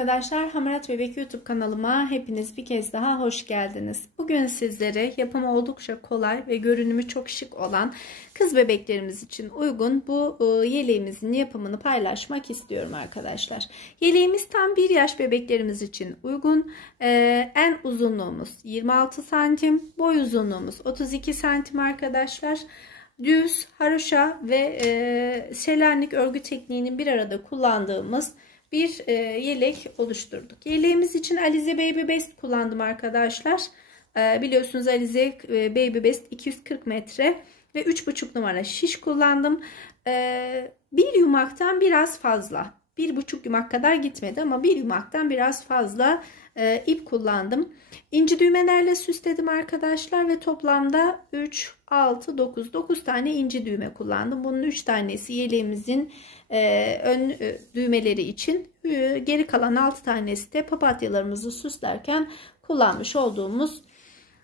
arkadaşlar, Hamarat Bebek YouTube kanalıma hepiniz bir kez daha hoş geldiniz. Bugün sizlere yapımı oldukça kolay ve görünümü çok şık olan kız bebeklerimiz için uygun bu yeleğimizin yapımını paylaşmak istiyorum arkadaşlar. Yeleğimiz tam 1 yaş bebeklerimiz için uygun. En uzunluğumuz 26 santim, boy uzunluğumuz 32 santim arkadaşlar. Düz, haroşa ve Selanik örgü tekniğinin bir arada kullandığımız bir yelek oluşturduk. Yeleğimiz için Alize Baby Best kullandım arkadaşlar. Biliyorsunuz Alize Baby Best 240 metre ve 3,5 numara şiş kullandım. Bir yumaktan biraz fazla. 1,5 yumak kadar gitmedi ama bir yumaktan biraz fazla ip kullandım. İnci düğmelerle süsledim arkadaşlar ve toplamda 3, 6, 9 tane inci düğme kullandım. Bunun 3 tanesi yeleğimizin ön düğmeleri için, geri kalan 6 tanesi de papatyalarımızı süslerken kullanmış olduğumuz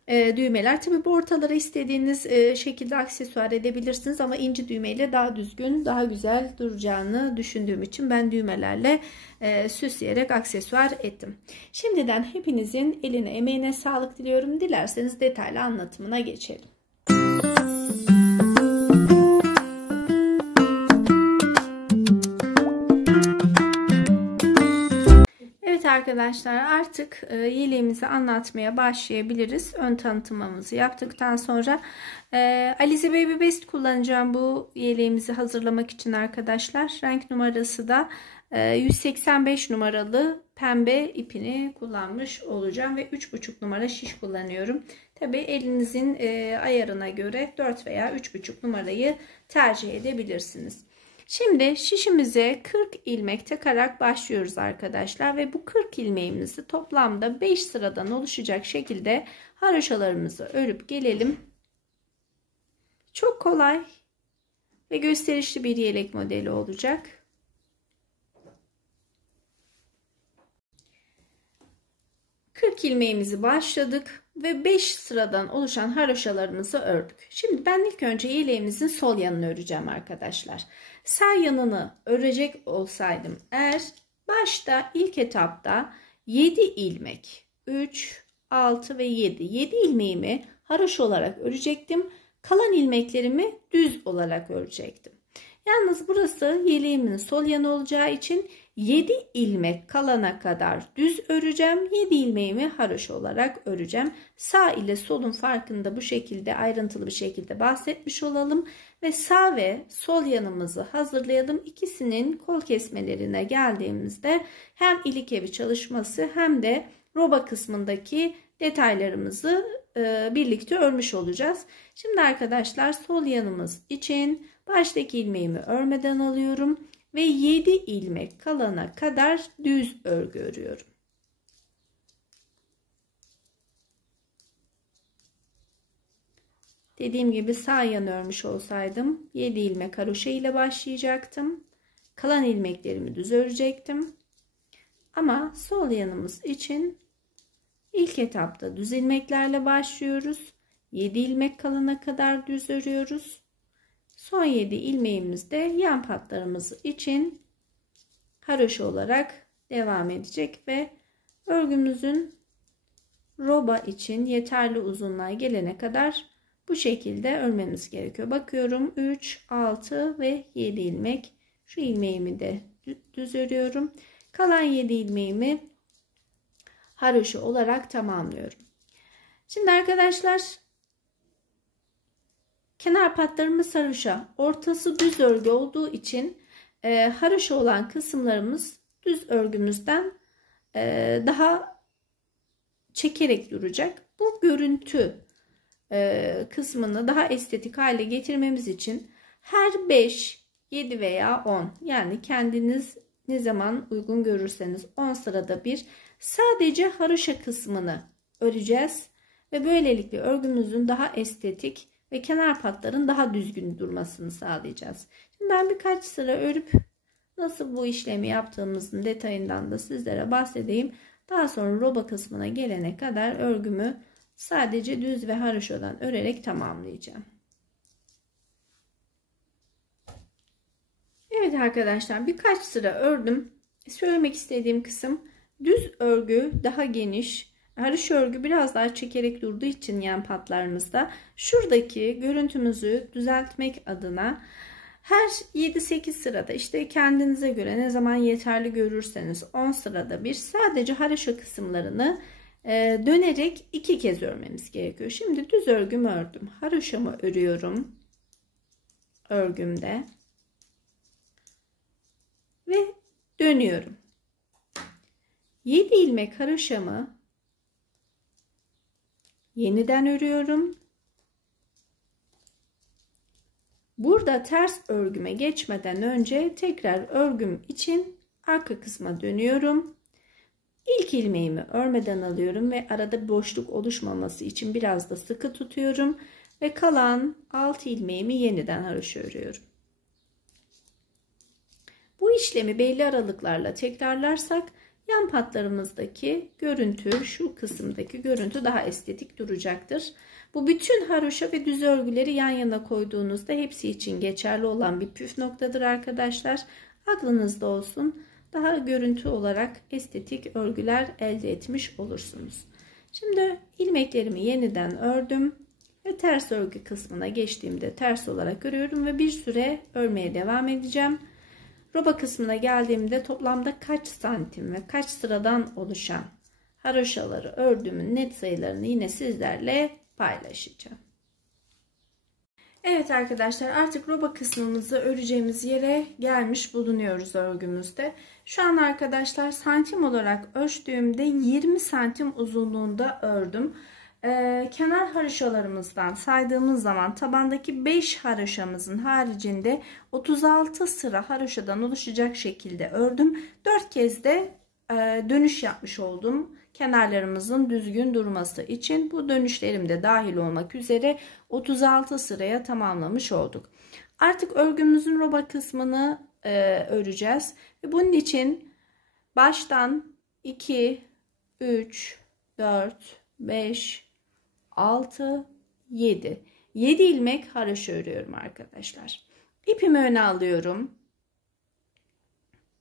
düğmeler. Tabi bu ortalara istediğiniz şekilde aksesuar edebilirsiniz ama inci düğmeyle daha düzgün, daha güzel duracağını düşündüğüm için ben düğmelerle süsleyerek aksesuar ettim. Şimdiden hepinizin eline emeğine sağlık diliyorum. Dilerseniz detaylı anlatımına geçelim. Evet arkadaşlar, artık yeleğimizi anlatmaya başlayabiliriz. Ön tanıtımımızı yaptıktan sonra Alize Baby Best kullanacağım bu yeleğimizi hazırlamak için arkadaşlar. Renk numarası da 185 numaralı pembe ipini kullanmış olacağım ve 3,5 numara şiş kullanıyorum. Tabi elinizin ayarına göre 4 veya 3,5 numarayı tercih edebilirsiniz. Şimdi şişimize 40 ilmek takarak başlıyoruz arkadaşlar ve bu 40 ilmeğimizi toplamda 5 sıradan oluşacak şekilde haroşalarımızı örüp gelelim. Çok kolay ve gösterişli bir yelek modeli olacak. İlmeğimizi başladık ve 5 sıradan oluşan haroşalarımızı ördük. Şimdi ben ilk önce yeleğimizin sol yanını öreceğim arkadaşlar. Sağ yanını örecek olsaydım eğer, başta ilk etapta 7 ilmek, 3, 6 ve 7 ilmeğimi haroşa olarak örecektim. Kalan ilmeklerimi düz olarak örecektim. Yalnız burası yeleğimin sol yanı olacağı için 7 ilmek kalana kadar düz öreceğim. 7 ilmeğimi haroşa olarak öreceğim. Sağ ile solun farkını da bu şekilde ayrıntılı bir şekilde bahsetmiş olalım. Ve sağ ve sol yanımızı hazırlayalım. İkisinin kol kesmelerine geldiğimizde hem ilik evi çalışması hem de roba kısmındaki detaylarımızı birlikte örmüş olacağız. Şimdi arkadaşlar, sol yanımız için baştaki ilmeğimi örmeden alıyorum ve 7 ilmek kalana kadar düz örgü örüyorum. Dediğim gibi sağ yan örmüş olsaydım 7 ilmek haroşa ile başlayacaktım. Kalan ilmeklerimi düz örecektim. Ama sol yanımız için ilk etapta düz ilmeklerle başlıyoruz. 7 ilmek kalana kadar düz örüyoruz. Son 7 ilmeğimizde yan patlarımız için haroşa olarak devam edecek ve örgümüzün roba için yeterli uzunluğa gelene kadar bu şekilde örmemiz gerekiyor. Bakıyorum 3, 6 ve 7 ilmek. Şu ilmeğimi de düz örüyorum. Kalan 7 ilmeğimi haroşa olarak tamamlıyorum. Şimdi arkadaşlar, kenar patlarımız haroşa, ortası düz örgü olduğu için haroşa olan kısımlarımız düz örgümüzden daha çekerek duracak. Bu görüntü kısmını daha estetik hale getirmemiz için her 5, 7 veya 10, yani kendiniz ne zaman uygun görürseniz 10 sırada bir sadece haroşa kısmını öreceğiz ve böylelikle örgümüzün daha estetik ve kenar patların daha düzgün durmasını sağlayacağız. Şimdi ben birkaç sıra örüp nasıl bu işlemi yaptığımızın detayından da sizlere bahsedeyim. Daha sonra roba kısmına gelene kadar örgümü sadece düz ve haroşadan örerek tamamlayacağım. Evet arkadaşlar, birkaç sıra ördüm. Söylemek istediğim kısım Düz örgü daha geniş. Haroşa örgü biraz daha çekerek durduğu için yan patlarımızda şuradaki görüntümüzü düzeltmek adına her 7-8 sırada, işte kendinize göre ne zaman yeterli görürseniz 10 sırada bir sadece haroşa kısımlarını dönerek 2 kez örmemiz gerekiyor. Şimdi düz örgümü ördüm. Haroşamı örüyorum. Örgümde. Ve dönüyorum. 7 ilmek haroşamı yeniden örüyorum. Burada ters örgüme geçmeden önce tekrar örgüm için arka kısma dönüyorum. İlk ilmeğimi örmeden alıyorum ve arada boşluk oluşmaması için biraz da sıkı tutuyorum ve kalan 6 ilmeğimi yeniden haroşa örüyorum. Bu işlemi belli aralıklarla tekrarlarsak yan patlarımızdaki görüntü, şu kısımdaki görüntü daha estetik duracaktır. Bu bütün haroşa ve düz örgüleri yan yana koyduğunuzda hepsi için geçerli olan bir püf noktadır arkadaşlar. Aklınızda olsun. Daha görüntü olarak estetik örgüler elde etmiş olursunuz. Şimdi ilmeklerimi yeniden ördüm ve ters örgü kısmına geçtiğimde ters olarak örüyorum ve bir süre örmeye devam edeceğim. Roba kısmına geldiğimde toplamda kaç santim ve kaç sıradan oluşan haroşaları ördüğümün net sayılarını yine sizlerle paylaşacağım. Evet arkadaşlar, artık roba kısmımızı öreceğimiz yere gelmiş bulunuyoruz örgümüzde. Şu an arkadaşlar santim olarak ölçtüğümde 20 santim uzunluğunda ördüm. Kenar haroşalarımızdan saydığımız zaman tabandaki 5 haroşamızın haricinde 36 sıra haroşadan oluşacak şekilde ördüm. 4 kez de dönüş yapmış oldum. Kenarlarımızın düzgün durması için bu dönüşlerim de dahil olmak üzere 36 sıraya tamamlamış olduk. Artık örgümüzün roba kısmını öreceğiz. Ve bunun için baştan 2, 3, 4, 5, 6, 7. 7 ilmek haroşa örüyorum arkadaşlar. İpimi öne alıyorum.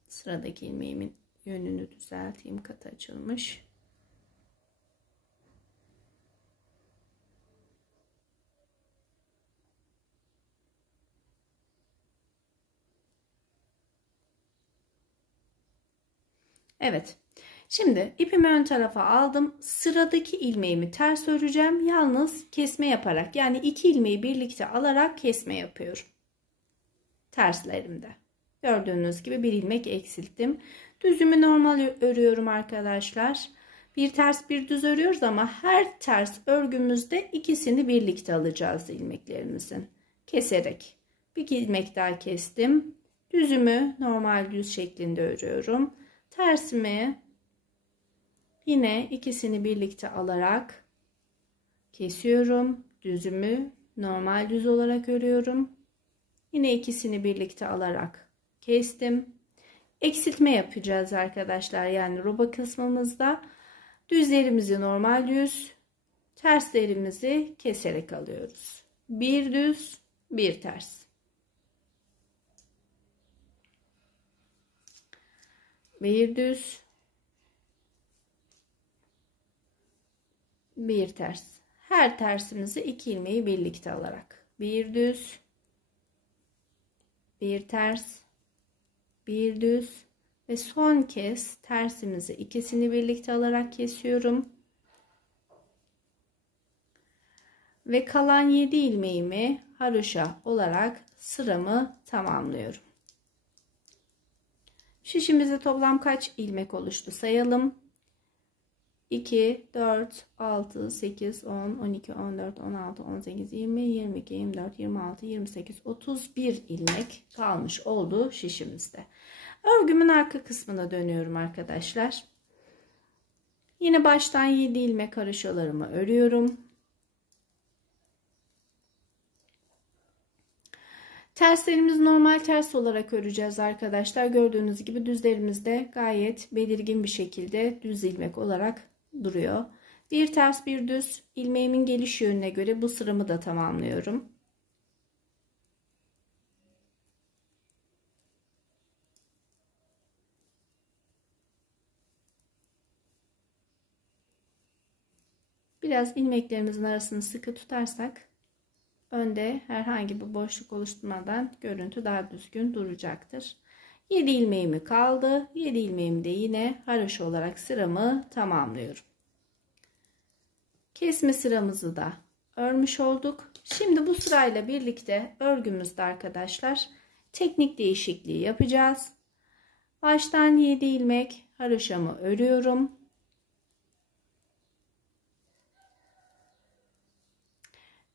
Sıradaki ilmeğimin yönünü düzelteyim. Katı açılmış. Evet. Şimdi ipimi ön tarafa aldım. Sıradaki ilmeğimi ters öreceğim. Yalnız kesme yaparak, yani 2 ilmeği birlikte alarak kesme yapıyorum. Terslerimde. Gördüğünüz gibi bir ilmek eksilttim. Düzümü normal örüyorum arkadaşlar. Bir ters bir düz örüyoruz ama her ters örgümüzde ikisini birlikte alacağız ilmeklerimizin. Keserek. Bir ilmek daha kestim. Düzümü normal düz şeklinde örüyorum. Tersimi yine ikisini birlikte alarak kesiyorum. Düzümü normal düz olarak örüyorum. Yine ikisini birlikte alarak kestim. Eksiltme yapacağız arkadaşlar. Yani roba kısmımızda düzlerimizi normal düz, terslerimizi keserek alıyoruz. Bir düz, bir ters. Bir düz, bir ters. Her tersimizi 2 ilmeği birlikte alarak. Bir düz, bir ters, bir düz ve son kez tersimizi ikisini birlikte alarak kesiyorum. Ve kalan 7 ilmeğimi haroşa olarak sıramı tamamlıyorum. Şişimizde toplam kaç ilmek oluştu sayalım. 2, 4, 6, 8, 10, 12, 14, 16, 18, 20, 22, 24, 26, 28, 31 ilmek kalmış oldu şişimizde. Örgümün arka kısmına dönüyorum arkadaşlar. Yine baştan 7 ilmek haroşalarımı örüyorum. Terslerimizi normal ters olarak öreceğiz arkadaşlar. Gördüğünüz gibi düzlerimizde gayet belirgin bir şekilde düz ilmek olarak duruyor. Bir ters bir düz, ilmeğimin geliş yönüne göre bu sıramı da tamamlıyorum. Biraz ilmeklerimizin arasını sıkı tutarsak önde herhangi bir boşluk oluşturmadan görüntü daha düzgün duracaktır. 7 ilmeğimi kaldı. 7 ilmeğimi de yine haroşa olarak sıramı tamamlıyorum. Kesme sıramızı da örmüş olduk. Şimdi bu sırayla birlikte örgümüzde arkadaşlar teknik değişikliği yapacağız. Baştan 7 ilmek haroşamı örüyorum.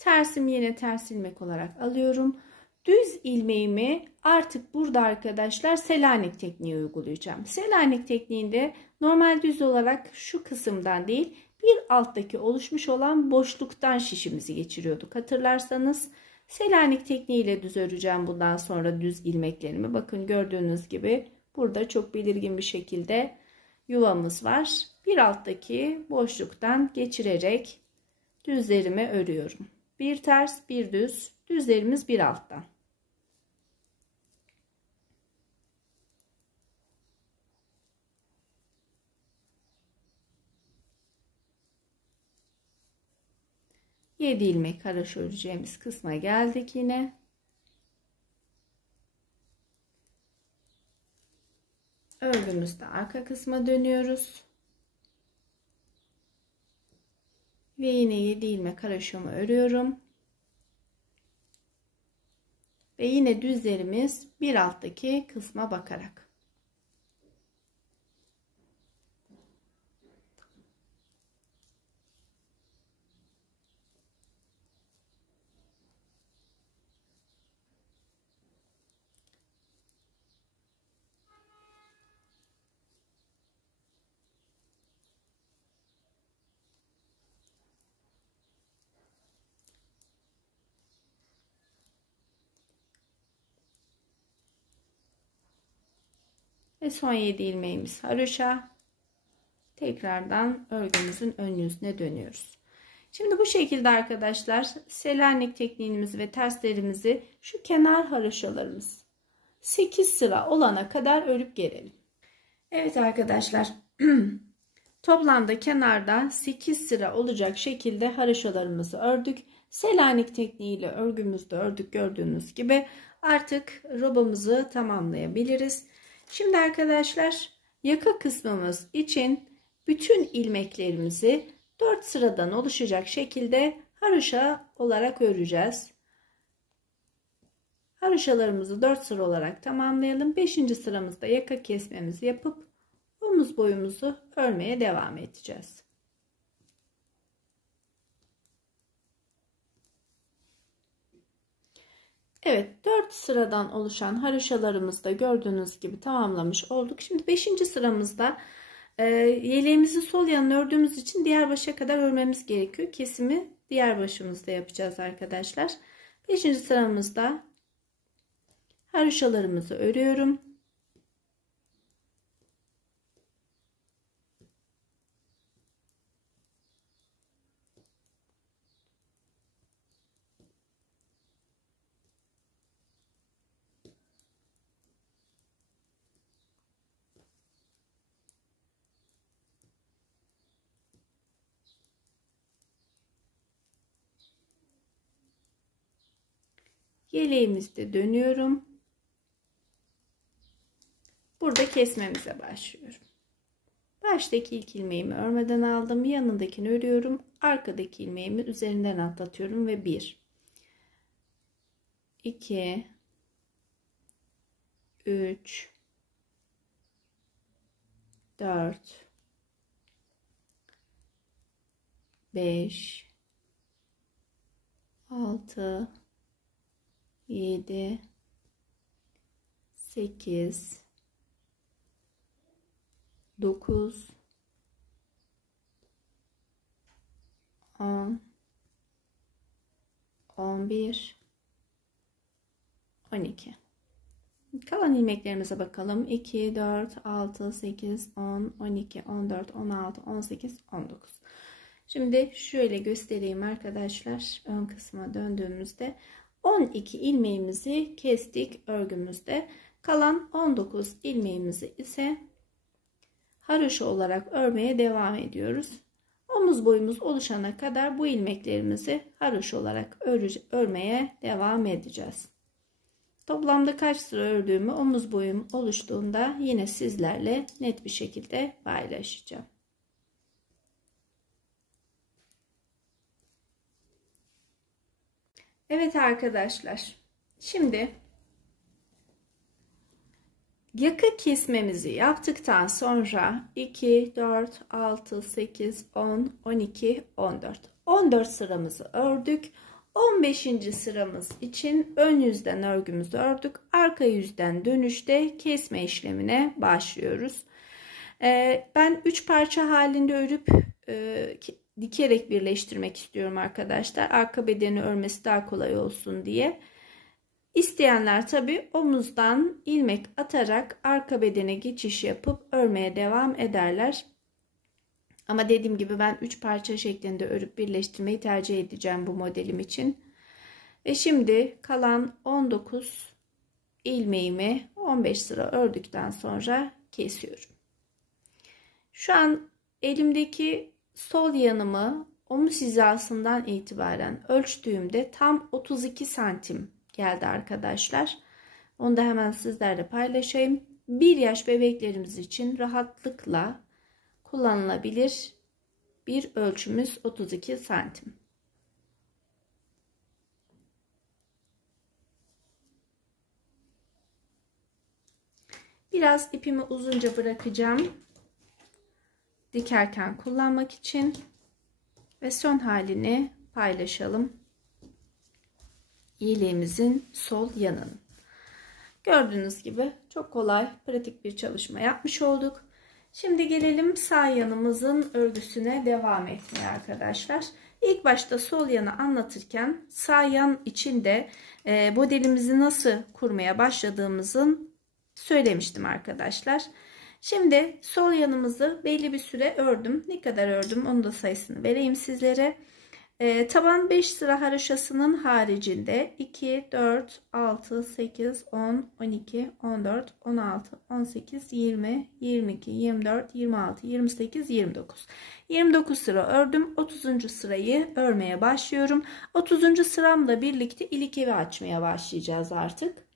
Tersimi yine ters ilmek olarak alıyorum. Düz ilmeğimi artık burada arkadaşlar Selanik tekniği uygulayacağım. Selanik tekniğinde normal düz olarak şu kısımdan değil, bir alttaki oluşmuş olan boşluktan şişimizi geçiriyorduk. Hatırlarsanız Selanik tekniğiyle düz öreceğim bundan sonra düz ilmeklerimi. Bakın gördüğünüz gibi burada çok belirgin bir şekilde yuvamız var. Bir alttaki boşluktan geçirerek düzlerimi örüyorum. Bir ters, bir düz, düzlerimiz bir alttan. Yedi ilmek haroşa öreceğimiz kısma geldik yine. Örgümüzde arka kısma dönüyoruz. Ve yine 7 ilmek haroşamı örüyorum. Ve yine düzlerimiz bir alttaki kısma bakarak. Ve son 7 ilmeğimiz haroşa. Tekrardan örgümüzün ön yüzüne dönüyoruz. Şimdi bu şekilde arkadaşlar Selanik tekniğimizi ve terslerimizi şu kenar haroşalarımız 8 sıra olana kadar örüp gelelim. Evet arkadaşlar toplamda kenarda 8 sıra olacak şekilde haroşalarımızı ördük. Selanik tekniğiyle örgümüzde ördük gördüğünüz gibi. Artık robamızı tamamlayabiliriz. Şimdi arkadaşlar yaka kısmımız için bütün ilmeklerimizi 4 sıradan oluşacak şekilde haroşa olarak öreceğiz. Haroşalarımızı 4 sıra olarak tamamlayalım. 5. sıramızda yaka kesmemizi yapıp omuz boyumuzu örmeye devam edeceğiz. Evet, 4 sıradan oluşan haroşalarımızı da gördüğünüz gibi tamamlamış olduk. Şimdi 5. sıramızda yeleğimizi sol yanına ördüğümüz için diğer başa kadar örmemiz gerekiyor. Kesimi diğer başımızda yapacağız arkadaşlar. 5. sıramızda haroşalarımızı örüyorum. Yeleğimizde dönüyorum. Burada kesmemize başlıyorum. Baştaki ilk ilmeğimi örmeden aldım. Yanındakini örüyorum. Arkadaki ilmeğimi üzerinden atlatıyorum ve 1 2 3 4 5 6 7 8 9 10 11 12. Kalan ilmeklerimize bakalım. 2 4 6 8 10 12 14 16 18 19. Şimdi şöyle göstereyim arkadaşlar. Ön kısma döndüğümüzde 12 ilmeğimizi kestik örgümüzde. Kalan 19 ilmeğimizi ise haroşa olarak örmeye devam ediyoruz. omuz boyumuz oluşana kadar bu ilmeklerimizi haroşa olarak örmeye devam edeceğiz. Toplamda kaç sıra ördüğümü omuz boyum oluştuğunda yine sizlerle net bir şekilde paylaşacağım. Evet arkadaşlar, şimdi yaka kesmemizi yaptıktan sonra 2, 4, 6, 8, 10, 12, 14. 14 sıramızı ördük. 15. sıramız için ön yüzden örgümüzü ördük. Arka yüzden dönüşte kesme işlemine başlıyoruz. Ben 3 parça halinde örüp dikerek birleştirmek istiyorum arkadaşlar. Arka bedeni örmesi daha kolay olsun diye. İsteyenler tabi omuzdan ilmek atarak arka bedene geçiş yapıp örmeye devam ederler. Ama dediğim gibi ben 3 parça şeklinde örüp birleştirmeyi tercih edeceğim bu modelim için. Ve şimdi kalan 19 ilmeğimi 15 sıra ördükten sonra kesiyorum. Şu an elimdeki sol yanımı omuz hizasından itibaren ölçtüğümde tam 32 santim geldi arkadaşlar. Onu da hemen sizlerle paylaşayım. 1 yaş bebeklerimiz için rahatlıkla kullanılabilir bir ölçümüz 32 santim. Biraz ipimi uzunca bırakacağım. Dikerken kullanmak için ve son halini paylaşalım. Yeleğimizin sol yanını. Gördüğünüz gibi çok kolay, pratik bir çalışma yapmış olduk. Şimdi gelelim sağ yanımızın örgüsüne devam etmeye arkadaşlar. İlk başta sol yanı anlatırken sağ yan içinde modelimizi nasıl kurmaya başladığımızın söylemiştim arkadaşlar. Şimdi sol yanımızı belli bir süre ördüm. Ne kadar ördüm onu da sayısını vereyim sizlere. Taban 5 sıra haroşasının haricinde 2, 4, 6, 8, 10, 12, 14, 16, 18, 20, 22, 24, 26, 28, 29. 29 sıra ördüm. 30. sırayı örmeye başlıyorum. 30. sıramla birlikte ilik evi açmaya başlayacağız artık.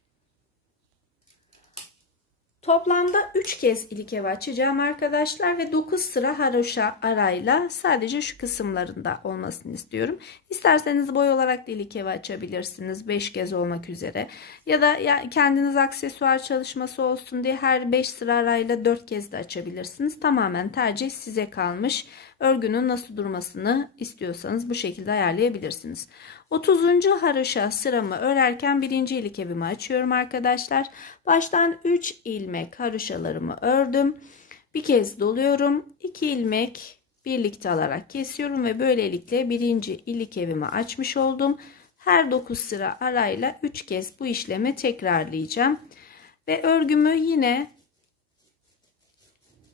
Toplamda 3 kez ilik evi açacağım arkadaşlar ve 9 sıra haroşa arayla sadece şu kısımlarında olmasını istiyorum. İsterseniz boy olarak da ilik evi açabilirsiniz 5 kez olmak üzere. Ya da kendiniz aksesuar çalışması olsun diye her 5 sıra arayla 4 kez de açabilirsiniz. Tamamen tercih size kalmış. Örgünün nasıl durmasını istiyorsanız bu şekilde ayarlayabilirsiniz. 30. haroşa sıramı örerken birinci ilik evimi açıyorum arkadaşlar. Baştan 3 ilmek haroşalarımı ördüm. Bir kez doluyorum. 2 ilmek birlikte alarak kesiyorum ve böylelikle birinci ilik evimi açmış oldum. Her 9 sıra arayla 3 kez bu işlemi tekrarlayacağım. Ve örgümü yine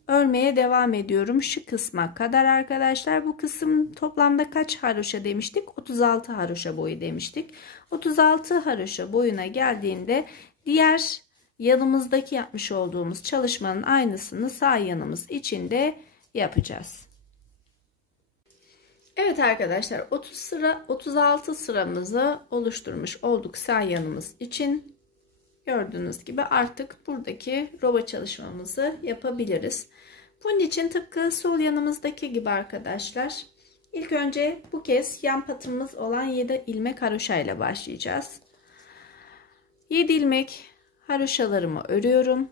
örmeye devam ediyorum şu kısma kadar arkadaşlar. Bu kısım toplamda kaç haroşa demiştik? 36 haroşa boyu demiştik. 36 haroşa boyuna geldiğinde diğer yanımızdaki yapmış olduğumuz çalışmanın aynısını sağ yanımız için de yapacağız. Evet arkadaşlar 36 sıramızı oluşturmuş olduk sağ yanımız için. Gördüğünüz gibi artık buradaki roba çalışmamızı yapabiliriz. Bunun için tıpkı sol yanımızdaki gibi arkadaşlar. İlk önce bu kez yan patımız olan 7 ilmek haroşa ile başlayacağız. 7 ilmek haroşalarımı örüyorum.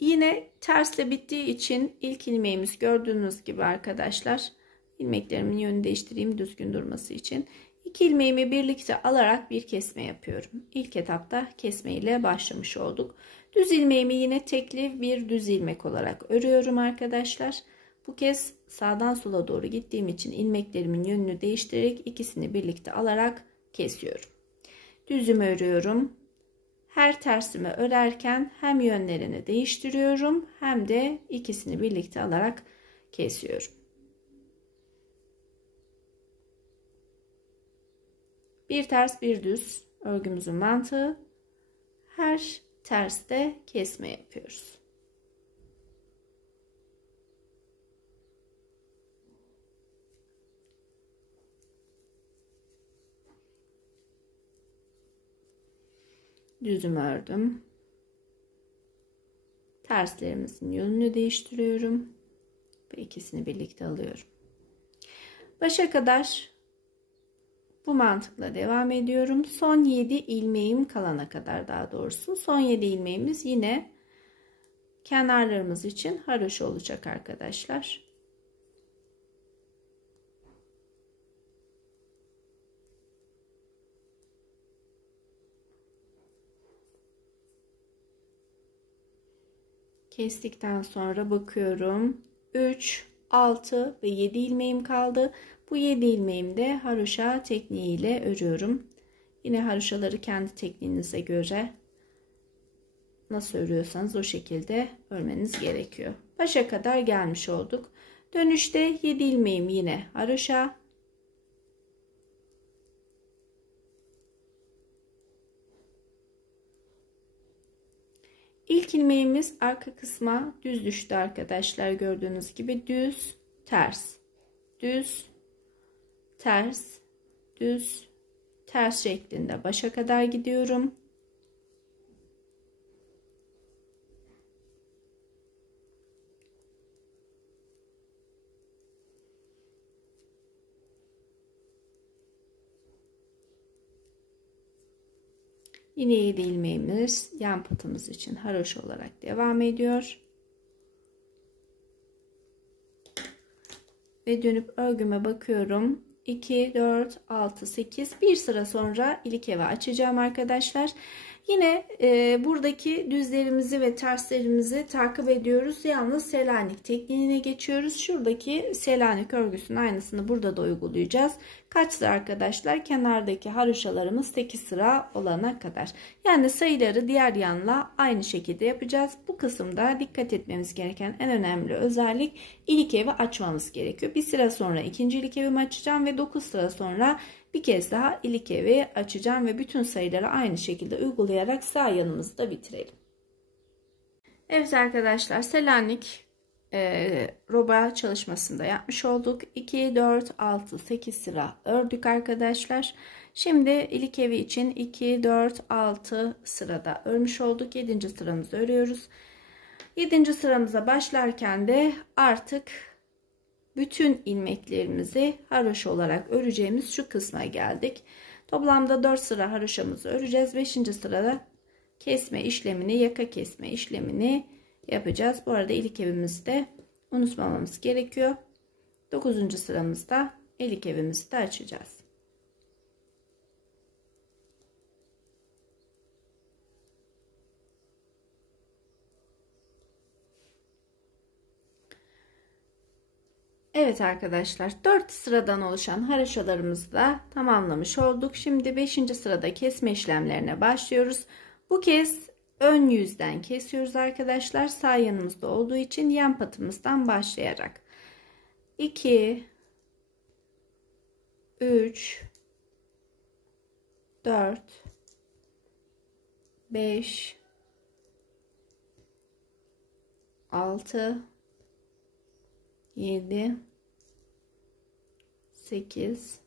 Yine tersle bittiği için ilk ilmeğimiz gördüğünüz gibi arkadaşlar. İlmeklerimin yönünü değiştireyim düzgün durması için. 2 ilmeğimi birlikte alarak bir kesme yapıyorum. İlk etapta kesme ile başlamış olduk. Düz ilmeğimi yine tekli bir düz ilmek olarak örüyorum arkadaşlar. Bu kez sağdan sola doğru gittiğim için ilmeklerimin yönünü değiştirerek ikisini birlikte alarak kesiyorum. Düzümü örüyorum. Her tersimi örerken hem yönlerini değiştiriyorum hem de ikisini birlikte alarak kesiyorum. Bir ters bir düz örgümüzün mantığı. Her terste kesme yapıyoruz. Düzümü ördüm. Terslerimizin yönünü değiştiriyorum ve ikisini birlikte alıyorum. Başa kadar bu mantıkla devam ediyorum. Son 7 ilmeğim kalana kadar, daha doğrusu son 7 ilmeğimiz yine kenarlarımız için haroşa olacak arkadaşlar. Kestikten sonra bakıyorum. 3, 6 ve 7 ilmeğim kaldı. Bu 7 ilmeğimi de haroşa tekniğiyle örüyorum. Yine haroşaları kendi tekniğinize göre nasıl örüyorsanız o şekilde örmeniz gerekiyor. Başa kadar gelmiş olduk. Dönüşte 7 ilmeğim yine haroşa. İlk ilmeğimiz arka kısma düz düştü arkadaşlar. Gördüğünüz gibi düz, ters, düz, ters, düz, ters şeklinde başa kadar gidiyorum. Yine 7 ilmeğimiz yan patımız için haroşa olarak devam ediyor. Ve dönüp örgüme bakıyorum. 2, 4, 6, 8. Bir sıra sonra ilikeve açacağım arkadaşlar. Yine buradaki düzlerimizi ve terslerimizi takip ediyoruz. Yalnız Selanik tekniğine geçiyoruz. Şuradaki Selanik örgüsünün aynısını burada da uygulayacağız. Kaç sıra arkadaşlar? Kenardaki haroşalarımız 8 sıra olana kadar. Yani sayıları diğer yanla aynı şekilde yapacağız. Bu kısımda dikkat etmemiz gereken en önemli özellik ilikevi açmamız gerekiyor. Bir sıra sonra ikinci ilikevimi açacağım ve 9 sıra sonra bir kez daha ilikevi açacağım ve bütün sayıları aynı şekilde uygulayarak sağ yanımızı da bitirelim. Evet arkadaşlar, Selanik roba çalışmasında yapmış olduk. 2, 4, 6, 8 sıra ördük arkadaşlar. Şimdi ilikevi için 2, 4, 6 sırada örmüş olduk. 7. sıramızı örüyoruz. 7. sıramıza başlarken de artık bütün ilmeklerimizi haroşa olarak öreceğimiz şu kısma geldik. Toplamda 4 sıra haroşamızı öreceğiz. 5. sırada kesme işlemini, yaka kesme işlemini yapacağız. Bu arada ilikevimizi de unutmamamız gerekiyor. 9. sıramızda ilikevimizi de açacağız. Evet arkadaşlar, 4 sıradan oluşan haroşalarımızı da tamamlamış olduk. Şimdi 5. sırada kesme işlemlerine başlıyoruz. Bu kez ön yüzden kesiyoruz arkadaşlar. Sağ yanımızda olduğu için yan patımızdan başlayarak 2, 3, 4, 5, 6, 7, 8,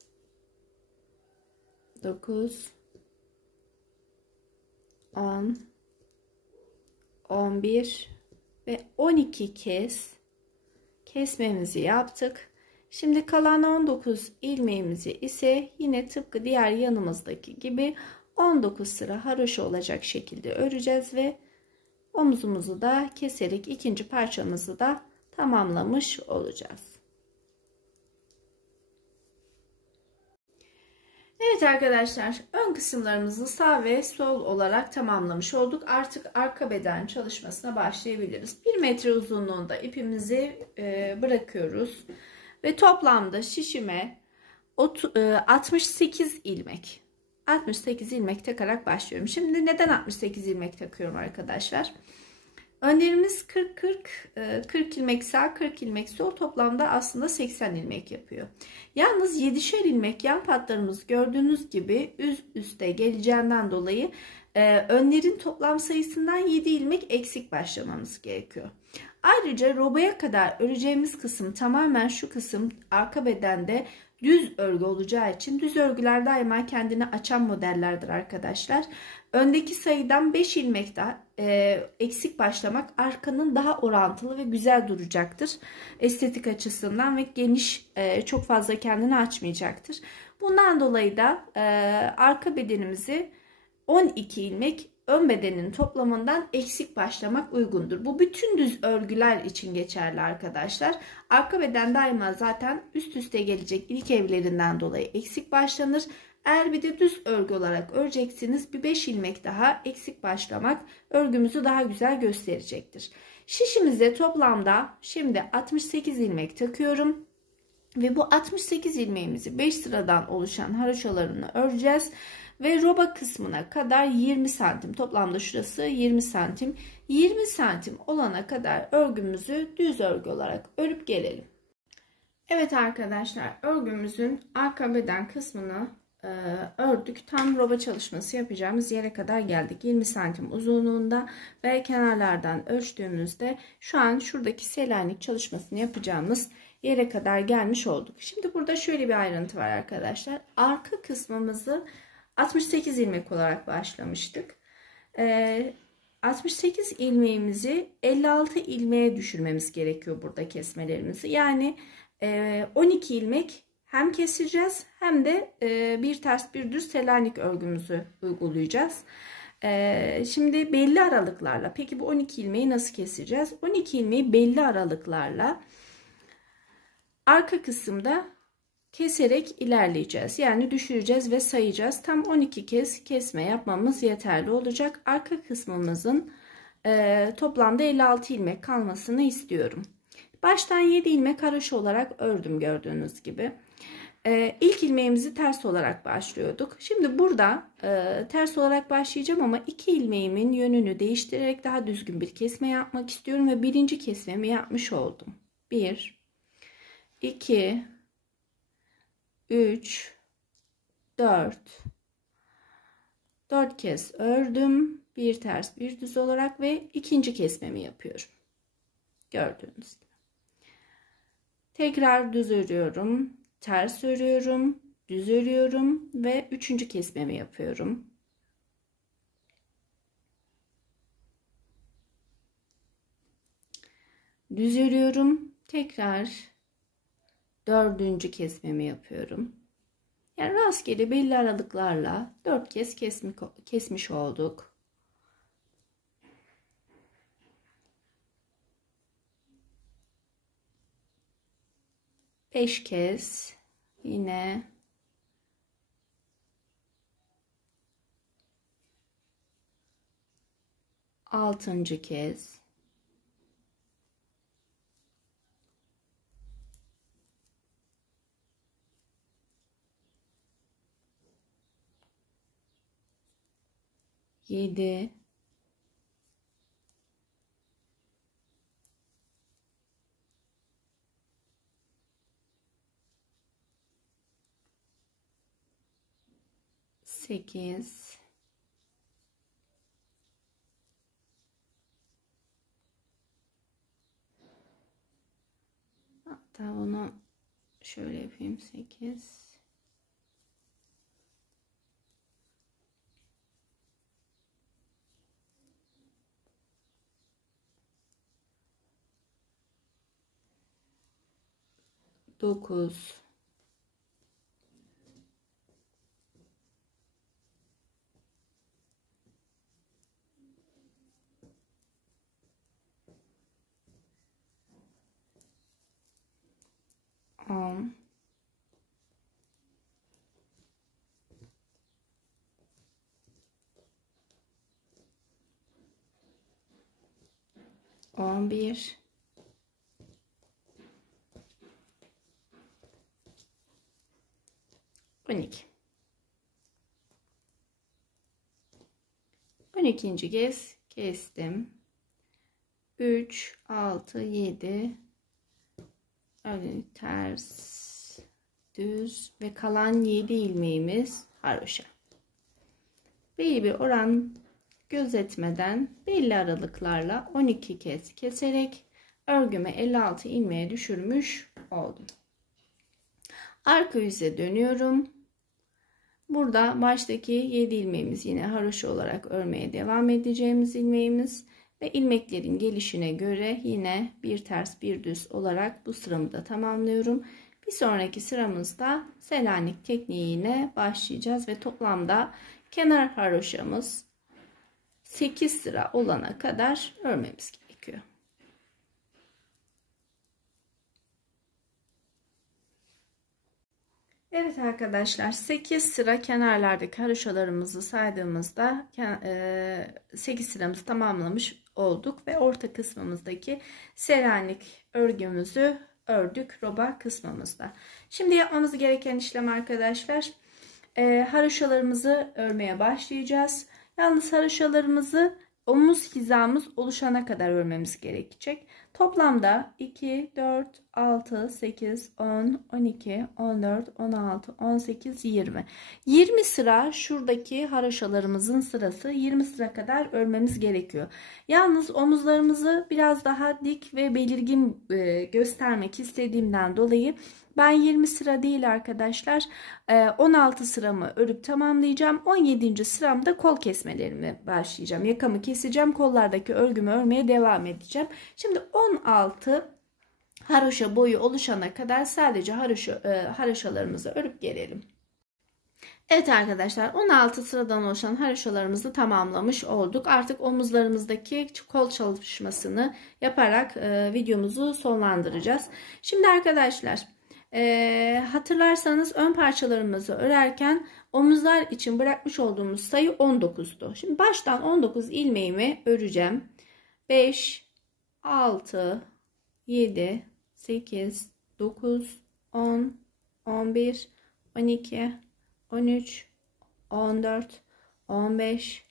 9, 10, 11 ve 12 kez kesmemizi yaptık. Şimdi kalan 19 ilmeğimizi ise yine tıpkı diğer yanımızdaki gibi 19 sıra haroşa olacak şekilde öreceğiz ve omuzumuzu da keserek ikinci parçamızı da tamamlamış olacağız. Evet arkadaşlar, ön kısımlarımızı sağ ve sol olarak tamamlamış olduk. Artık arka beden çalışmasına başlayabiliriz. 1 metre uzunluğunda ipimizi bırakıyoruz ve toplamda şişime 68 ilmek 68 ilmek takarak başlıyorum. Şimdi neden 68 ilmek takıyorum arkadaşlar? Önlerimiz 40 ilmek sağ, 40 ilmek sol, toplamda aslında 80 ilmek yapıyor. Yalnız 7'şer ilmek yan patlarımız gördüğünüz gibi üst üste geleceğinden dolayı önlerin toplam sayısından 7 ilmek eksik başlamamız gerekiyor. Ayrıca robaya kadar öreceğimiz kısım tamamen şu kısım arka bedende düz örgü olacağı için düz örgüler daima kendini açan modellerdir arkadaşlar. Öndeki sayıdan 5 ilmek daha eksik başlamak arkanın daha orantılı ve güzel duracaktır. Estetik açısından ve geniş, çok fazla kendini açmayacaktır. Bundan dolayı da arka bedenimizi 12 ilmek ön bedenin toplamından eksik başlamak uygundur. Bu bütün düz örgüler için geçerli arkadaşlar. Arka beden daima zaten üst üste gelecek ilk evlerinden dolayı eksik başlanır. Eğer bir de düz örgü olarak öreceksiniz, bir 5 ilmek daha eksik başlamak örgümüzü daha güzel gösterecektir. Şişimizde toplamda şimdi 68 ilmek takıyorum. Ve bu 68 ilmeğimizi 5 sıradan oluşan haroşalarını öreceğiz. Ve roba kısmına kadar 20 santim, toplamda şurası 20 santim. 20 santim olana kadar örgümüzü düz örgü olarak örüp gelelim. Evet arkadaşlar, örgümüzün arka beden kısmını ördük. Tam roba çalışması yapacağımız yere kadar geldik. 20 santim uzunluğunda ve kenarlardan ölçtüğümüzde şu an şuradaki selanik çalışmasını yapacağımız yere kadar gelmiş olduk. Şimdi burada şöyle bir ayrıntı var arkadaşlar. Arka kısmımızı 68 ilmek olarak başlamıştık. 68 ilmeğimizi 56 ilmeğe düşürmemiz gerekiyor burada kesmelerimizi. Yani 12 ilmek hem keseceğiz hem de bir ters bir düz selanik örgümüzü uygulayacağız. Şimdi belli aralıklarla, peki bu 12 ilmeği nasıl keseceğiz? 12 ilmeği belli aralıklarla arka kısımda keserek ilerleyeceğiz. Yani düşüreceğiz ve sayacağız. Tam 12 kez kesme yapmamız yeterli olacak. Arka kısmımızın toplamda 56 ilmek kalmasını istiyorum. Baştan 7 ilmek haroşa olarak ördüm gördüğünüz gibi. İlk ilmeğimizi ters olarak başlıyorduk. Şimdi burada ters olarak başlayacağım ama 2 ilmeğimin yönünü değiştirerek daha düzgün bir kesme yapmak istiyorum ve birinci kesmemi yapmış oldum. 1 2 3 4 kez ördüm. Bir ters bir düz olarak ve ikinci kesmemi yapıyorum. Gördüğünüz gibi. Tekrar düz örüyorum. Ters örüyorum. Düz örüyorum ve üçüncü kesmemi yapıyorum. Düz örüyorum. Tekrar dördüncü kesmemi yapıyorum. Yani rastgele belli aralıklarla 4 kez kesmiş olduk. Beş kez yine altıncı kez yedi, sekiz, hatta onu şöyle yapayım, 8, 9, 10, 11, 12. 12. kez kestim. 3, 6, 7 ters, düz ve kalan 7 ilmeğimiz haroşa. Belli bir oran gözetmeden belli aralıklarla 12 kez keserek örgüme 56 ilmeğe düşürmüş oldum. Arka yüze dönüyorum. Burada baştaki 7 ilmeğimiz yine haroşa olarak örmeye devam edeceğimiz ilmeğimiz ve ilmeklerin gelişine göre yine bir ters bir düz olarak bu sıramı da tamamlıyorum. Bir sonraki sıramızda Selanik tekniğine başlayacağız ve toplamda kenar haroşamız 8 sıra olana kadar örmemiz gerekiyor. Evet arkadaşlar, 8 sıra kenarlardaki haroşalarımızı saydığımızda 8 sıramızı tamamlamış olduk ve orta kısmımızdaki Selanik örgümüzü ördük roba kısmımızda. Şimdi yapmamız gereken işlem arkadaşlar, haroşalarımızı örmeye başlayacağız. Yalnız haroşalarımızı omuz hizamız oluşana kadar örmemiz gerekecek. Toplamda 2, 4, 6, 8, 10, 12, 14, 16, 18, 20. 20 sıra şuradaki haroşalarımızın sırası, 20 sıra kadar örmemiz gerekiyor. Yalnız omuzlarımızı biraz daha dik ve belirgin göstermek istediğimden dolayı ben 20 sıra değil arkadaşlar, 16 sıramı örüp tamamlayacağım. 17. sıramda kol kesmelerimi başlayacağım. Yakamı keseceğim. Kollardaki örgümü örmeye devam edeceğim. Şimdi 16 haroşa boyu oluşana kadar sadece haroşalarımızı örüp gelelim. Evet arkadaşlar, 16 sıradan oluşan haroşalarımızı tamamlamış olduk. Artık omuzlarımızdaki kol çalışmasını yaparak videomuzu sonlandıracağız. Şimdi arkadaşlar, hatırlarsanız ön parçalarımızı örerken omuzlar için bırakmış olduğumuz sayı 19'du. Şimdi baştan 19 ilmeğimi öreceğim. 5, 6, 7, 8, 9, 10, 11, 12, 13, 14, 15,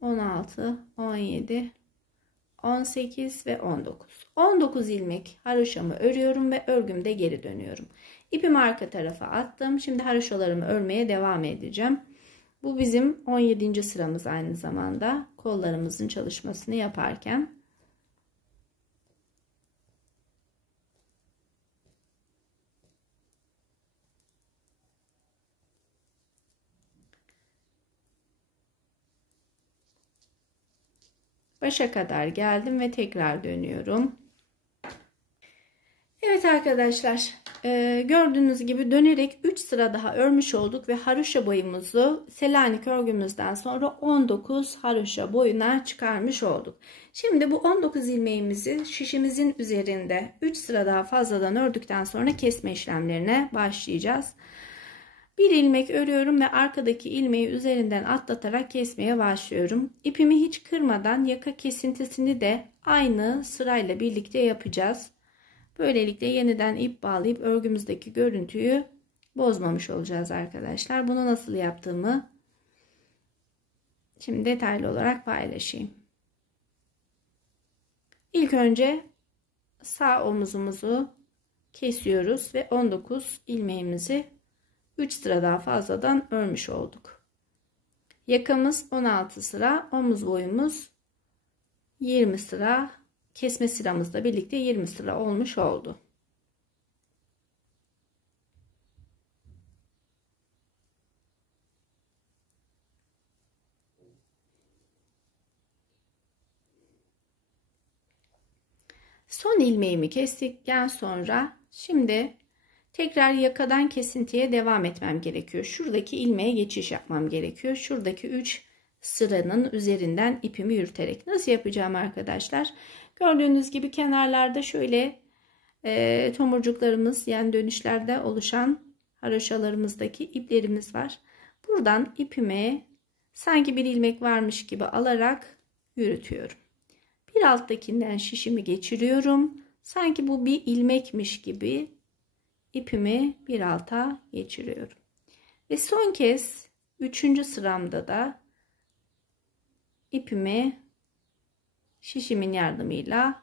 16, 17, 18 ve 19. 19 ilmek haroşamı örüyorum ve örgümde geri dönüyorum. İpimi arka tarafa attım. Şimdi haroşalarımı örmeye devam edeceğim. Bu bizim 17. sıramız aynı zamanda kollarımızın çalışmasını yaparken. Başa kadar geldim ve tekrar dönüyorum. Evet arkadaşlar, gördüğünüz gibi dönerek 3 sıra daha örmüş olduk ve haroşa boyumuzu Selanik örgümüzden sonra 19 haroşa boyuna çıkarmış olduk. Şimdi bu 19 ilmeğimizi şişimizin üzerinde 3 sıra daha fazladan ördükten sonra kesme işlemlerine başlayacağız. Bir ilmek örüyorum ve arkadaki ilmeği üzerinden atlatarak kesmeye başlıyorum. İpimi hiç kırmadan yaka kesintisini de aynı sırayla birlikte yapacağız. Böylelikle yeniden ip bağlayıp örgümüzdeki görüntüyü bozmamış olacağız arkadaşlar. Bunu nasıl yaptığımı şimdi detaylı olarak paylaşayım. İlk önce sağ omuzumuzu kesiyoruz ve 19 ilmeğimizi 3 sıra daha fazladan örmüş olduk. Yakamız 16 sıra, omuz boyumuz 20 sıra, kesme sıramızla birlikte 20 sıra olmuş oldu. Son ilmeğimi kestikten sonra şimdi tekrar yakadan kesintiye devam etmem gerekiyor. Şuradaki ilmeğe geçiş yapmam gerekiyor. Şuradaki 3 sıranın üzerinden ipimi yürüterek. Nasıl yapacağım arkadaşlar? Gördüğünüz gibi kenarlarda şöyle tomurcuklarımız, yani dönüşlerde oluşan haroşalarımızdaki iplerimiz var. Buradan ipimi sanki bir ilmek varmış gibi alarak yürütüyorum. Bir alttakinden şişimi geçiriyorum. Sanki bu bir ilmekmiş gibi ipimi bir alta geçiriyorum. Ve son kez 3. sıramda da ipimi şişimin yardımıyla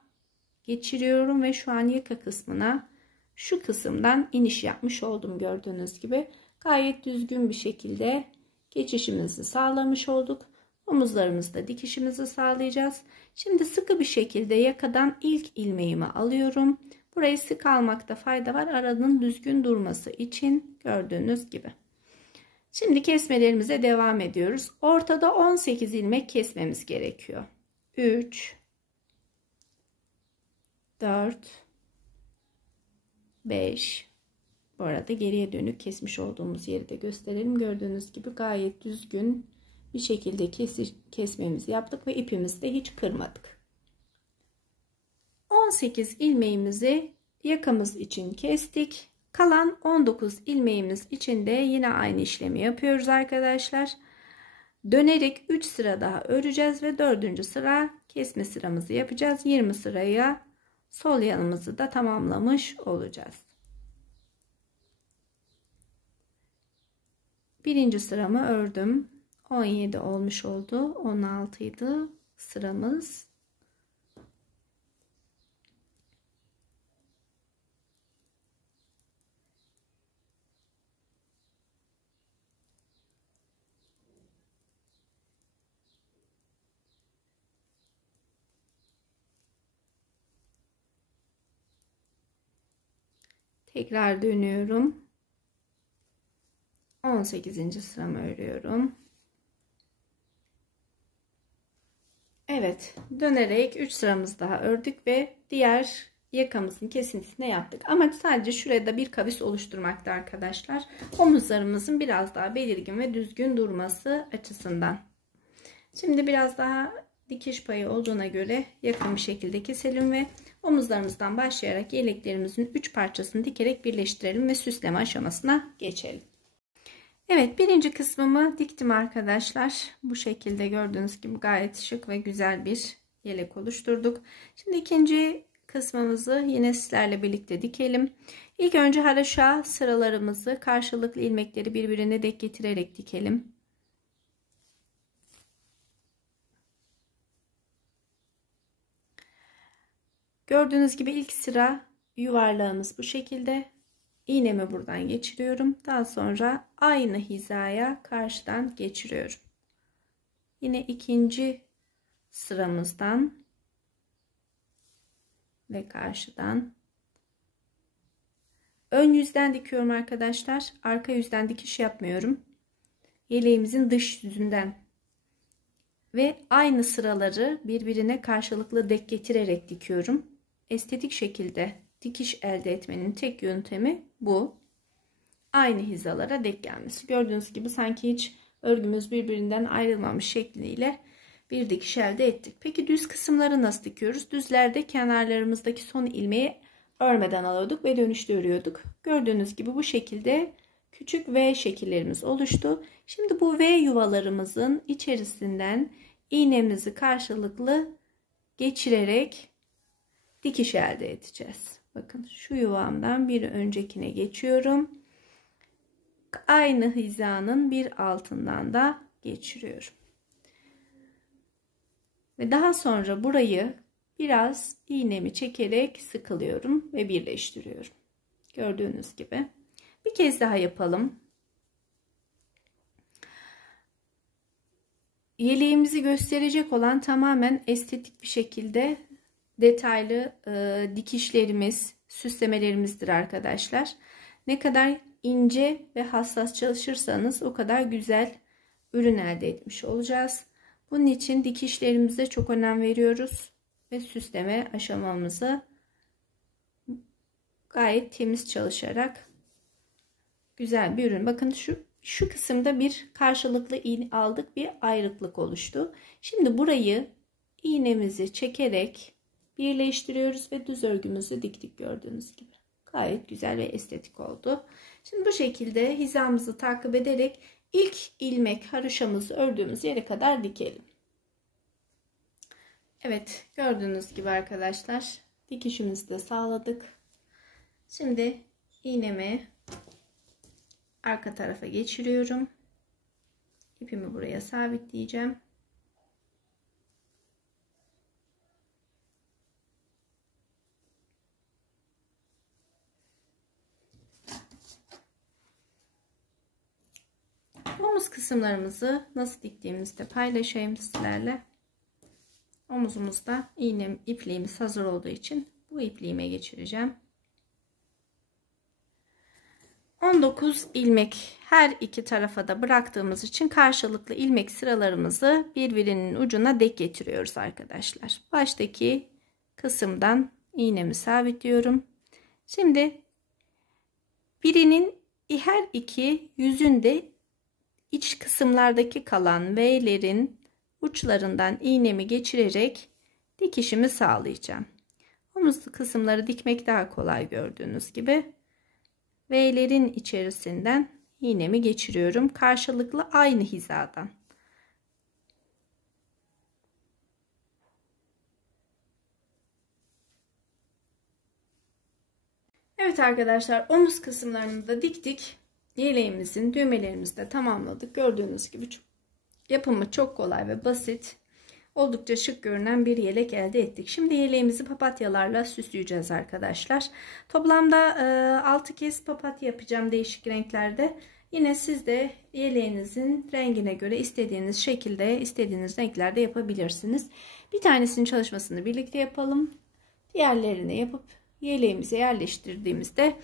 geçiriyorum ve şu an yaka kısmına şu kısımdan iniş yapmış oldum. Gördüğünüz gibi gayet düzgün bir şekilde geçişimizi sağlamış olduk. Omuzlarımızda dikişimizi sağlayacağız. Şimdi sıkı bir şekilde yakadan ilk ilmeğimi alıyorum. Burayı sık almakta fayda var. Aranın düzgün durması için gördüğünüz gibi. Şimdi kesmelerimize devam ediyoruz. Ortada 18 ilmek kesmemiz gerekiyor. 3, 4, 5. Bu arada geriye dönük kesmiş olduğumuz yeri de gösterelim. Gördüğünüz gibi gayet düzgün bir şekilde kesmemizi yaptık ve ipimizi de hiç kırmadık. 18 ilmeğimizi yakamız için kestik. Kalan 19 ilmeğimiz için de yine aynı işlemi yapıyoruz arkadaşlar. Dönerek 3 sıra daha öreceğiz ve 4. sıra kesme sıramızı yapacağız. 20 sıraya sol yanımızı da tamamlamış olacağız. Birinci sıramı ördüm. 17 olmuş oldu. 16 idi sıramız. Tekrar dönüyorum. 18. sıramı örüyorum. Evet, dönerek 3 sıramız daha ördük ve diğer yakamızın kesintisine yaptık. Ama sadece şurada bir kavis oluşturmakta arkadaşlar. Omuzlarımızın biraz daha belirgin ve düzgün durması açısından. Şimdi biraz daha dikiş payı olduğuna göre yakın bir şekilde keselim ve omuzlarımızdan başlayarak yeleklerimizin 3 parçasını dikerek birleştirelim ve süsleme aşamasına geçelim. Evet, birinci kısmımı diktim arkadaşlar. Bu şekilde gördüğünüz gibi gayet şık ve güzel bir yelek oluşturduk. Şimdi ikinci kısmımızı yine sizlerle birlikte dikelim. İlk önce haroşa sıralarımızı karşılıklı ilmekleri birbirine denk getirerek dikelim. Gördüğünüz gibi ilk sıra yuvarlağımız bu şekilde. İğnemi buradan geçiriyorum. Daha sonra aynı hizaya karşıdan geçiriyorum. Yine ikinci sıramızdan ve karşıdan. Ön yüzden dikiyorum arkadaşlar. Arka yüzden dikiş yapmıyorum. Yeleğimizin dış yüzünden ve aynı sıraları birbirine karşılıklı denk getirerek dikiyorum. Estetik şekilde dikiş elde etmenin tek yöntemi bu. Aynı hizalara denk gelmesi. Gördüğünüz gibi sanki hiç örgümüz birbirinden ayrılmamış şekliyle bir dikiş elde ettik. Peki düz kısımları nasıl dikiyoruz? Düzlerde kenarlarımızdaki son ilmeği örmeden alıyorduk ve dönüşte örüyorduk. Gördüğünüz gibi bu şekilde küçük V şekillerimiz oluştu. Şimdi bu V yuvalarımızın içerisinden iğnemizi karşılıklı geçirerek dikiş elde edeceğiz. Bakın şu yuvamdan bir öncekine geçiyorum. Aynı hizanın bir altından da geçiriyorum. Ve daha sonra burayı biraz iğnemi çekerek sıkılıyorum ve birleştiriyorum. Gördüğünüz gibi. Bir kez daha yapalım. Yeleğimizi gösterecek olan tamamen estetik bir şekilde detaylı dikişlerimiz, süslemelerimizdir arkadaşlar. Ne kadar ince ve hassas çalışırsanız o kadar güzel ürün elde etmiş olacağız. Bunun için dikişlerimize çok önem veriyoruz ve süsleme aşamamızı gayet temiz çalışarak güzel bir ürün. Bakın şu kısımda bir karşılıklı iğne aldık, bir ayrıklık oluştu. Şimdi burayı iğnemizi çekerek birleştiriyoruz ve düz örgümüzü diktik gördüğünüz gibi. Gayet güzel ve estetik oldu. Şimdi bu şekilde hizamızı takip ederek ilk ilmek haroşamızı ördüğümüz yere kadar dikelim. Evet, gördüğünüz gibi arkadaşlar dikişimizi de sağladık. Şimdi iğnemi arka tarafa geçiriyorum. İpimi buraya sabitleyeceğim. Omuz kısımlarımızı nasıl diktiğimizi de paylaşayım sizlerle. Omuzumuzda iğnem, ipliğimiz hazır olduğu için bu ipliğime geçireceğim. 19 ilmek her iki tarafa da bıraktığımız için karşılıklı ilmek sıralarımızı birbirinin ucuna denk getiriyoruz arkadaşlar. Baştaki kısımdan iğnemi sabitliyorum. Şimdi birinin her iki yüzünde iç kısımlardaki kalan V'lerin uçlarından iğnemi geçirerek dikişimi sağlayacağım. Omuz kısımları dikmek daha kolay gördüğünüz gibi. V'lerin içerisinden iğnemi geçiriyorum. Karşılıklı aynı hizadan. Evet arkadaşlar, omuz kısımlarını da diktik. Yeleğimizin düğmelerimizi de tamamladık. Gördüğünüz gibi yapımı çok kolay ve basit. Oldukça şık görünen bir yelek elde ettik. Şimdi yeleğimizi papatyalarla süsleyeceğiz arkadaşlar. Toplamda 6 kez papatya yapacağım değişik renklerde. Yine siz de yeleğinizin rengine göre istediğiniz şekilde, istediğiniz renklerde yapabilirsiniz. Bir tanesinin çalışmasını birlikte yapalım. Diğerlerini yapıp yeleğimize yerleştirdiğimizde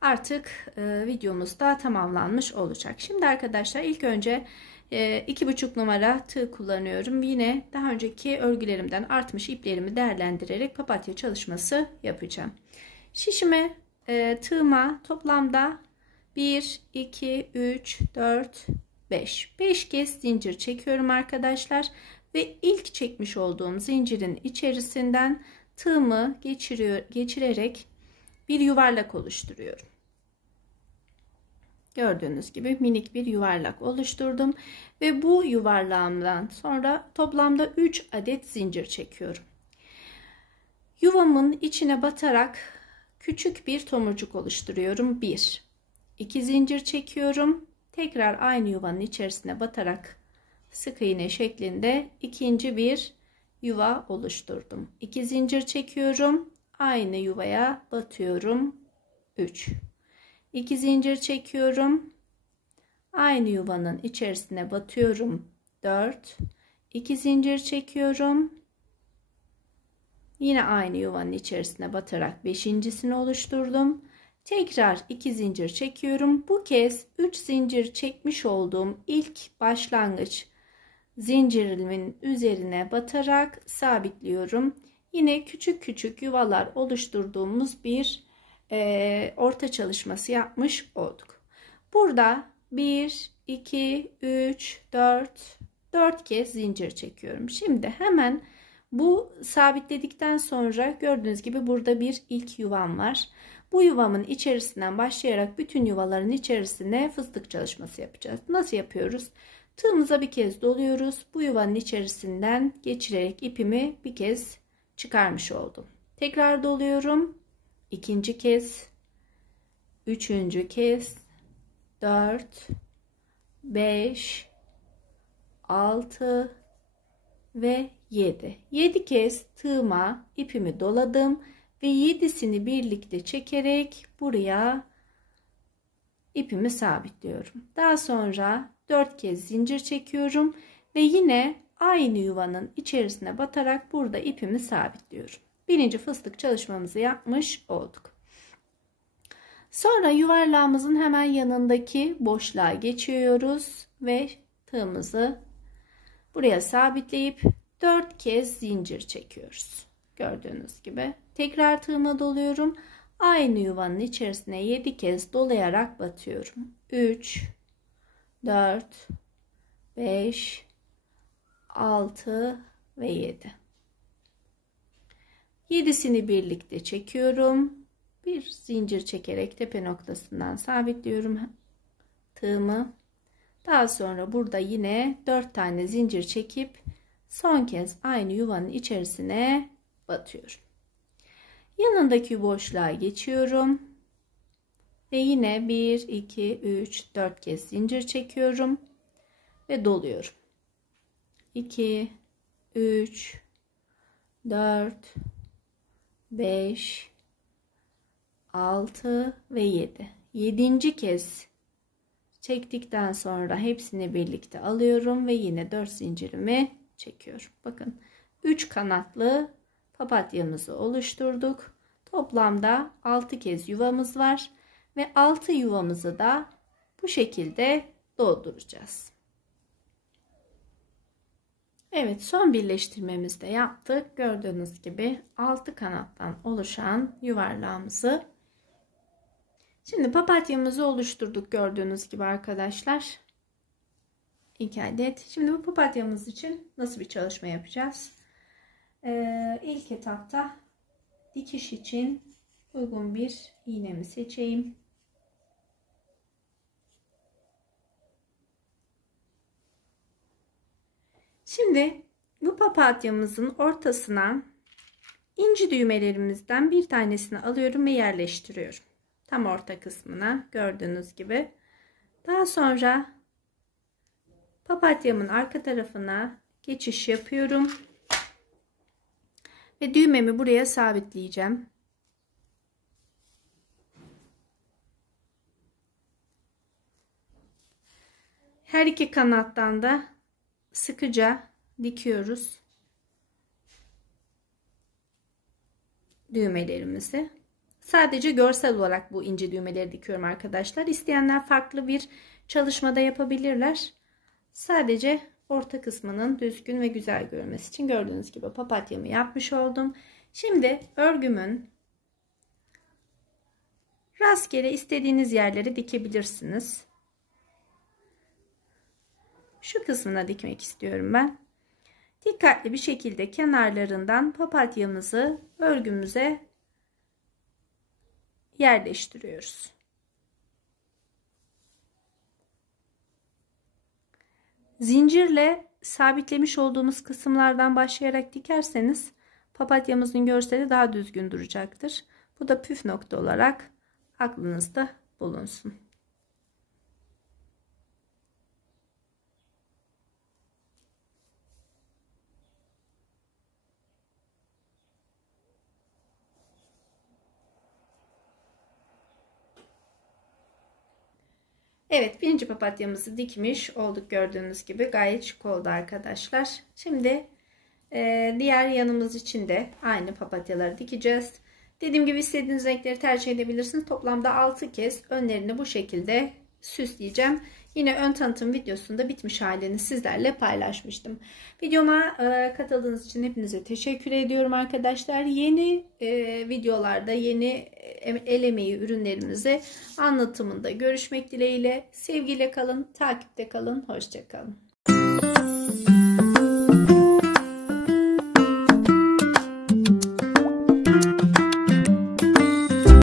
artık videomuz da tamamlanmış olacak. Şimdi arkadaşlar ilk önce 2,5 numara tığ kullanıyorum. Yine daha önceki örgülerimden artmış iplerimi değerlendirerek papatya çalışması yapacağım. Şişime tığıma toplamda 1, 2, 3, 4, 5 kez zincir çekiyorum arkadaşlar. Ve ilk çekmiş olduğum zincirin içerisinden tığımı geçirerek bir yuvarlak oluşturuyorum. Gördüğünüz gibi minik bir yuvarlak oluşturdum ve bu yuvarlağımdan sonra toplamda 3 adet zincir çekiyorum. Yuvamın içine batarak küçük bir tomurcuk oluşturuyorum. 1, 2 zincir çekiyorum. Tekrar aynı yuvanın içerisine batarak sık iğne şeklinde ikinci bir yuva oluşturdum. 2 zincir çekiyorum. Aynı yuvaya batıyorum. 3. 2 zincir çekiyorum. Aynı yuvanın içerisine batıyorum. 4. 2 zincir çekiyorum. Yine aynı yuvanın içerisine batarak beşincisini oluşturdum. Tekrar 2 zincir çekiyorum. Bu kez 3 zincir çekmiş olduğum ilk başlangıç zincirimin üzerine batarak sabitliyorum. Yine küçük küçük yuvalar oluşturduğumuz bir orta çalışması yapmış olduk. Burada 1, 2, 3, 4 kez zincir çekiyorum. Şimdi hemen bu sabitledikten sonra gördüğünüz gibi burada bir ilk yuvam var. Bu yuvamın içerisinden başlayarak bütün yuvaların içerisine fıstık çalışması yapacağız. Nasıl yapıyoruz? Tığımıza bir kez doluyoruz. Bu yuvanın içerisinden geçirerek ipimi bir kez çıkarmış oldum. Tekrar doluyorum. İkinci kez, üçüncü kez, 4, 5, 6 ve 7. 7 kez tığıma ipimi doladım ve 7'sini birlikte çekerek buraya ipimi sabitliyorum. Daha sonra 4 kez zincir çekiyorum ve yine aynı yuvanın içerisine batarak burada ipimi sabitliyorum. Birinci fıstık çalışmamızı yapmış olduk. Sonra yuvarlağımızın hemen yanındaki boşluğa geçiyoruz ve tığımızı buraya sabitleyip 4 kez zincir çekiyoruz. Gördüğünüz gibi tekrar tığıma doluyorum. Aynı yuvanın içerisine 7 kez dolayarak batıyorum. 3, 4, 5, 6 ve 7. 7'sini birlikte çekiyorum. Bir zincir çekerek tepe noktasından sabitliyorum tığımı. Daha sonra burada yine 4 tane zincir çekip son kez aynı yuvanın içerisine batıyorum. Yanındaki boşluğa geçiyorum. Ve yine 1, 2, 3, 4 kez zincir çekiyorum. Ve doluyorum. 2, 3, 4, 5, 6 ve 7. 7. kez çektikten sonra hepsini birlikte alıyorum ve yine 4 zincirimi çekiyorum. Bakın 3 kanatlı papatyamızı oluşturduk. Toplamda 6 kez yuvamız var Ve 6 yuvamızı da bu şekilde dolduracağız. Evet, son birleştirmemizi de yaptık. Gördüğünüz gibi 6 kanattan oluşan yuvarlağımızı. Şimdi papatyamızı oluşturduk gördüğünüz gibi arkadaşlar. 2 adet. Şimdi bu papatyamız için nasıl bir çalışma yapacağız? İlk etapta dikiş için uygun bir iğnemi seçeyim. Şimdi bu papatyamızın ortasına inci düğmelerimizden bir tanesini alıyorum ve yerleştiriyorum. Tam orta kısmına gördüğünüz gibi. Daha sonra papatyamın arka tarafına geçiş yapıyorum. Ve düğmemi buraya sabitleyeceğim. Her iki kanattan da sıkıca dikiyoruz düğmelerimizi. Sadece görsel olarak bu ince düğmeleri dikiyorum arkadaşlar. İsteyenler farklı bir çalışmada yapabilirler. Sadece orta kısmının düzgün ve güzel görünmesi için gördüğünüz gibi papatyamı yapmış oldum. Şimdi örgümün rastgele istediğiniz yerlere dikebilirsiniz. Şu kısmına dikmek istiyorum ben. Dikkatli bir şekilde kenarlarından papatyamızı örgümüze yerleştiriyoruz. Zincirle sabitlemiş olduğumuz kısımlardan başlayarak dikerseniz papatyamızın görseli daha düzgün duracaktır. Bu da püf nokta olarak aklınızda bulunsun. Evet, birinci papatyamızı dikmiş olduk gördüğünüz gibi. Gayet şık oldu arkadaşlar. Şimdi diğer yanımız için de aynı papatyaları dikeceğiz. Dediğim gibi istediğiniz renkleri tercih edebilirsiniz. Toplamda 6 kez önlerini bu şekilde süsleyeceğim. Yine ön tanıtım videosunda bitmiş halini sizlerle paylaşmıştım. Videoma katıldığınız için hepinize teşekkür ediyorum arkadaşlar. Yeni videolarda yeni el emeği ürünlerimizi anlatımında görüşmek dileğiyle. Sevgiyle kalın, takipte kalın, hoşça kalın.